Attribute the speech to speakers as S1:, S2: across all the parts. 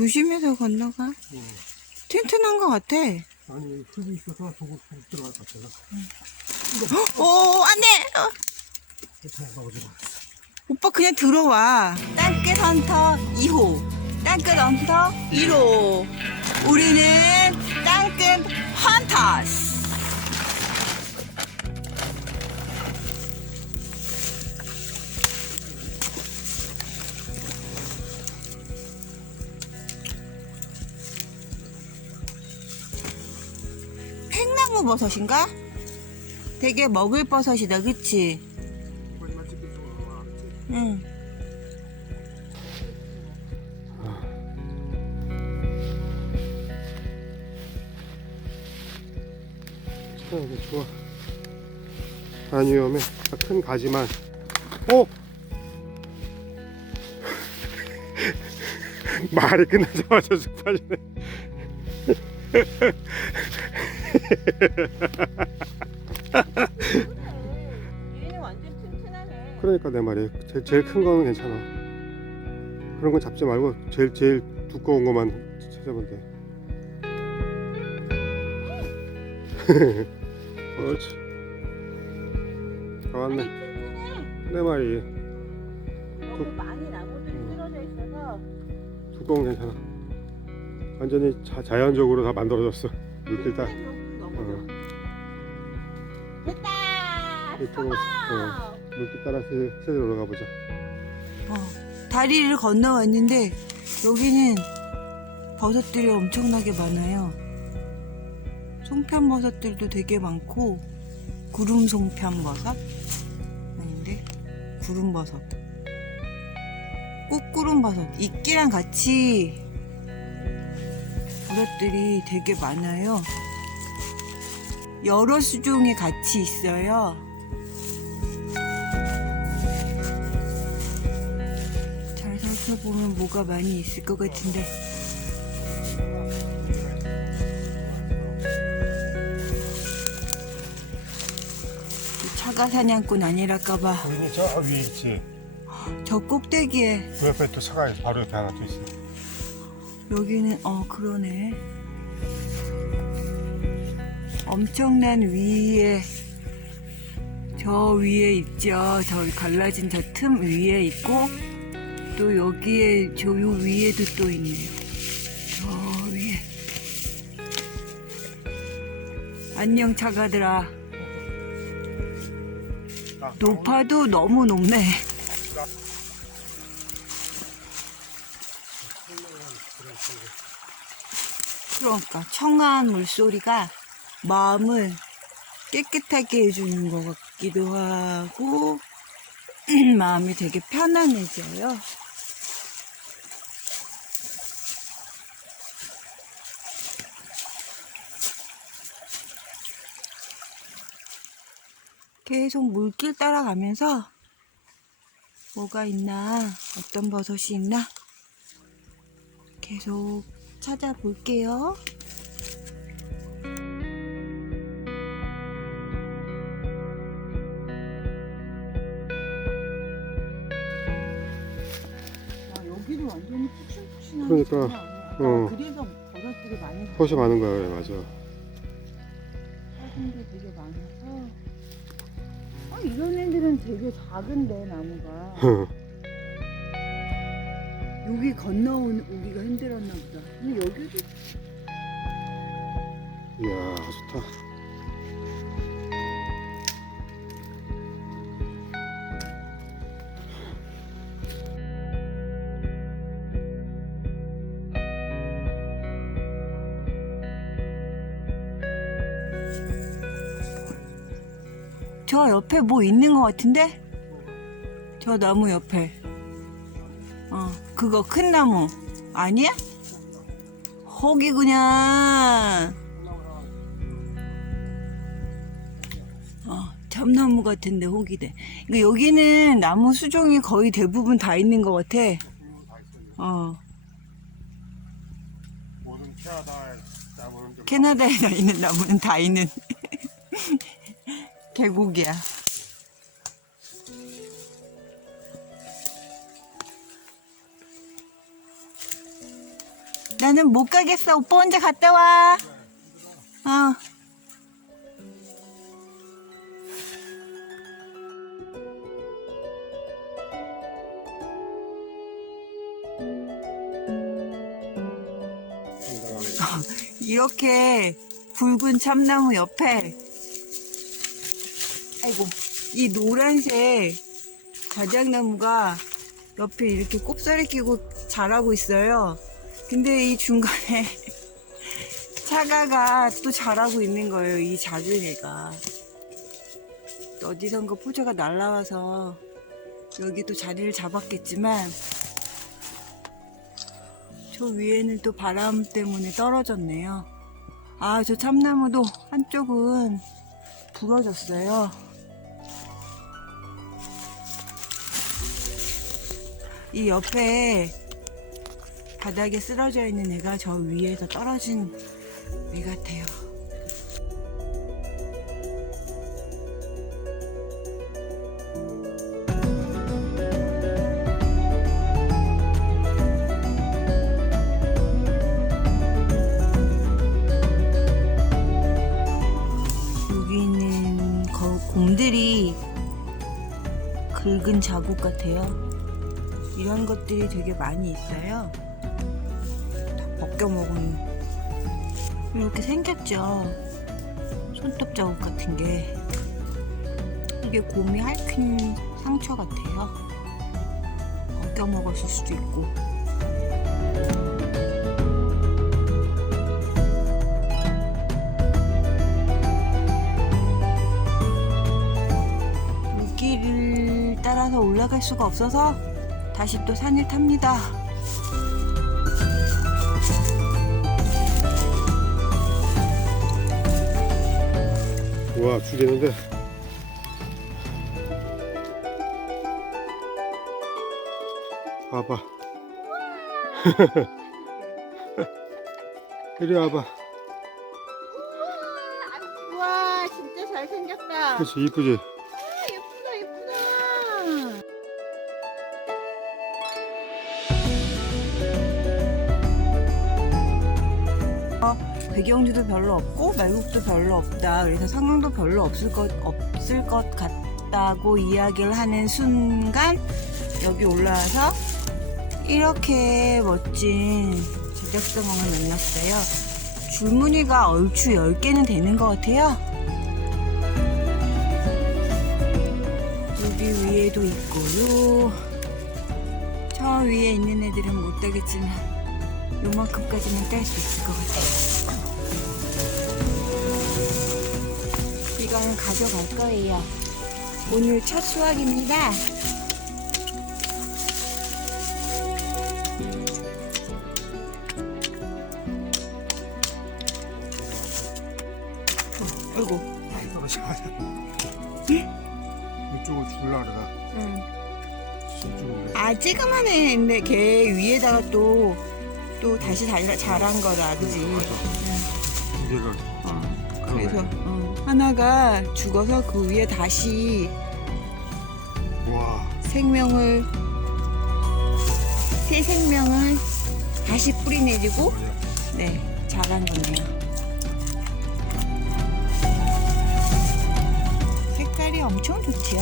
S1: 조심해서 건너가.
S2: 응.
S1: 튼튼한 것 같아.
S2: 아니 흙이 있어서 조금 훅 들어갈 것 같아서
S1: 오, 안 돼! 어,
S2: 괜찮아 가보자
S1: 오빠 그냥 들어와. 땅끝 헌터 2호. 땅끝 헌터 1호. 우리는 땅끝 헌터스. 팽나무 버섯인가? 되게 먹을 버섯이다, 그치? 응.
S2: 편하게 좋아 안 위험해 큰 가지만 오! 말이 끝나자마자 쑥 빠지네
S1: 얘는 완전 튼튼하네.
S2: 그러니까 내 말이 제일, 제일 큰 거는 괜찮아. 그런 건 잡지 말고 제일 제일 두꺼운 것만 찾아보면 돼. 그렇지 다 왔네.
S1: 튼튼해.
S2: 내 말이.
S1: 너무 많이 나무들이 쓰러져 있어서.
S2: 두꺼운 건 괜찮아. 완전히 자, 자연적으로 다 만들어졌어 물길 다
S1: 넘어져. 됐다.
S2: 이쪽으로 어, 물길 따라 슬- 슬슬 올라가 보자.
S1: 어, 다리를 건너왔는데 여기는 버섯들이 엄청나게 많아요. 송편 버섯들도 되게 많고 구름 송편 버섯? 아닌데? 구름 버섯. 꾹구름 버섯. 이끼랑 같이 버섯들이 되게 많아요. 여러 수종이 같이 있어요. 잘 살펴보면 뭐가 많이 있을 것 같은데. 차가 사냥꾼 아니랄까봐
S2: 거기 저 위에 있지
S1: 저 꼭대기에
S2: 그 옆에 또 차가 바로 옆에 하나 또 있어
S1: 여기는 어 그러네. 엄청난 위에 저 위에 있죠. 저 갈라진 저 틈 위에 있고 또 여기에 저 요 위에도 또 있네요. 저 위에. 안녕 차가들아. 높아도 너무 높네 그러니까 청아한 물소리가 마음을 깨끗하게 해주는 것 같기도 하고 마음이 되게 편안해져요. 계속 물길 따라가면서 뭐가 있나, 어떤 버섯이 있나 계속 찾아볼게요. 아, 여기는 완전히 푹신푹신한
S2: 그러니까. 어.
S1: 아, 그래서 버섯들이 많이
S2: 버섯 많은 거야 그래 맞아
S1: 게 되게 많아서 아, 이런 애들은 되게 작은데 나무가 여기 건너온 오기가 힘들었나 보다 근데 여기도
S2: 이야 좋다
S1: 저 옆에 뭐 있는 것 같은데? 저 나무 옆에. 어, 그거 큰 나무. 아니야? 그냥. 어, 참나무 같은데 혹이대. 이거 여기는 나무 수종이 거의 대부분 다 있는 것 같아. 어,
S2: 모든 캐나다에 나무는 좀
S1: 캐나다에 나 있는 나무는 다 있는 계곡이야. 나는 못 가겠어. 오빠 혼자 갔다 와. 어. 이렇게 붉은 참나무 옆에 아이고 이 노란색 자작나무가 옆에 이렇게 꼽사리 끼고 자라고 있어요. 근데 이 중간에 차가가 또 자라고 있는 거예요. 이 작은 애가. 또 어디선가 포자가 날라와서 여기도 자리를 잡았겠지만 저 위에는 또 바람 때문에 떨어졌네요. 아, 저 참나무도 한쪽은 부러졌어요. 이 옆에 바닥에 쓰러져 있는 애가 저 위에서 떨어진 애 같아요. 여기 있는 거, 곰들이 긁은 자국 같아요. 이런 것들이 되게 많이 있어요. 다 벗겨 먹은 이렇게 생겼죠. 손톱 자국 같은 게 이게 곰이 핥힌 상처 같아요. 벗겨 먹었을 수도 있고. 물길을 따라서 올라갈 수가 없어서 다시 또 산을 탑니다.
S2: 와 죽이는데. 봐봐. 이리 와봐.
S1: 와 진짜 잘생겼다.
S2: 그렇지 이쁘지
S1: 배경지도 별로 없고 말국도 별로 없다. 그래서 상황도 별로 없을 것 없을 것 같다고 이야기를 하는 순간 여기 올라와서 이렇게 멋진 제작상황을 만났어요. 줄무늬가 얼추 10개는 되는 것 같아요. 여기 위에도 있고요. 저 위에 있는 애들은 못 따겠지만 요만큼까지는 딸 수 있을 것 같아요. 이거는 가져갈 거예요. 오늘 첫 수확입니다. 어, 아이고.
S2: 이쪽으로 줄라 그러다
S1: 응.
S2: 이쪽으로
S1: 아지그만 했는데 걔 위에다가 또, 또 다시 자, 자란 거다, 그지?
S2: 두 개가
S1: 어, 그래서 어, 하나가 죽어서 그 위에 다시
S2: 와
S1: 생명을, 새 생명을 다시 뿌리내리고, 네, 자란 거네요. 색깔이 엄청 좋죠?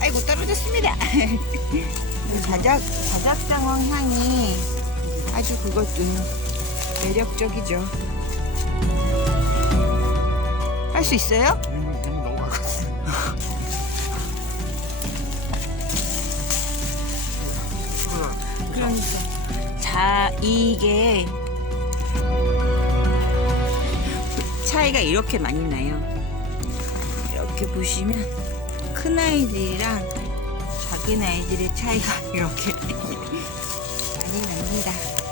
S1: 아이고, 떨어졌습니다. 이 자작, 자작상황 향이 아주 그것도 매력적이죠. 할 수 있어요?
S2: 이미 이미 넘어갔어
S1: 그러니까. 자, 이게 차이가 이렇게 많이 나요. 이렇게 보시면 큰 아이들이랑 작은 아이들의 차이가 이렇게 많이 납니다.